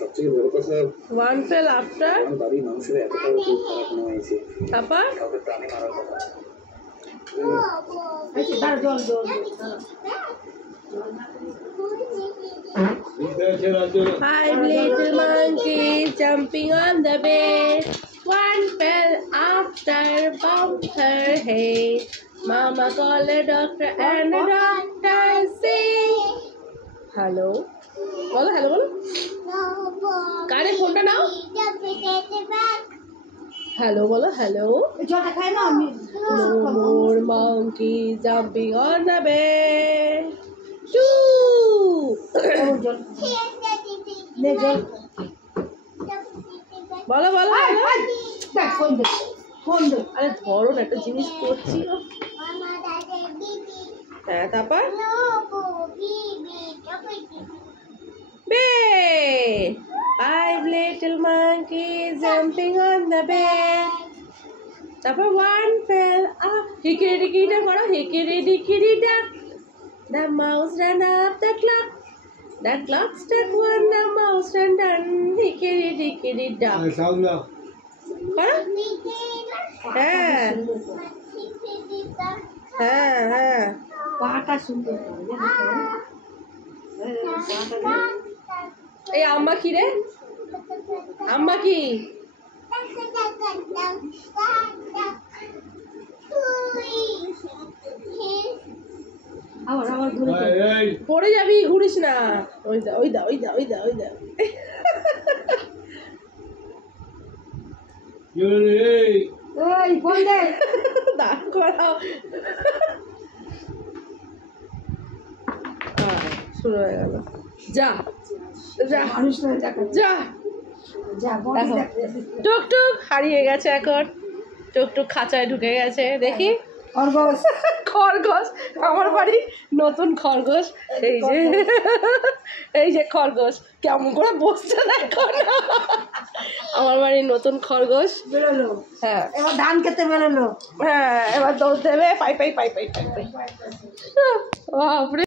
সবথেকে বড় কথা ওয়ান ফেল আফটার বাড়ির মানুষের এতটা খারাপ মনে হয়েছে তারপর প্রাণী মারার কথা। Five little monkeys jumping on the bed. One fell after bumped her head. Mama called a doctor and the doctor said, "Hello." বলো হ্যালো বলো। কানে ফোনটা নাও। হ্যালো বলো hello. No more monkeys jumping on the bed. বলো বলো আরে ধরো না একটা জিনিস করছি। হ্যাঁ তারপর bed. Five little monkeys jumping on the bed. তারপর one fell up. Hikiri dikiri করো hikiri dikiri duck. The mouse ran up the clock. The clock struck one. The mouse ran down. Hikiri dikiri duck. করো হ্যাঁ হ্যাঁ হ্যাঁ পাটা সুন্দর এই আম্মা কি রে আম্মা কি আবার পড়ে যাবি ঘুরিস না ওই দা ওই দা ওই দা ওই দা ওই দা দান করাও শুরু হয়ে গেল যা যা যা টুকটুক হারিয়ে গেছে এখন টুকটুক খাঁচায় ঢুকে গেছে দেখি খরগোশ আমার বাড়ি নতুন খরগোশ এই যে খরগোশ কেমন করে বসছে দেখো না আমার বাড়ির নতুন খরগোশ বেরোলো হ্যাঁ এবার ধান খেতে বেরোলো হ্যাঁ এবার দৌড় দেবে পাই পাই পাই পাই পাই পাই বাপরে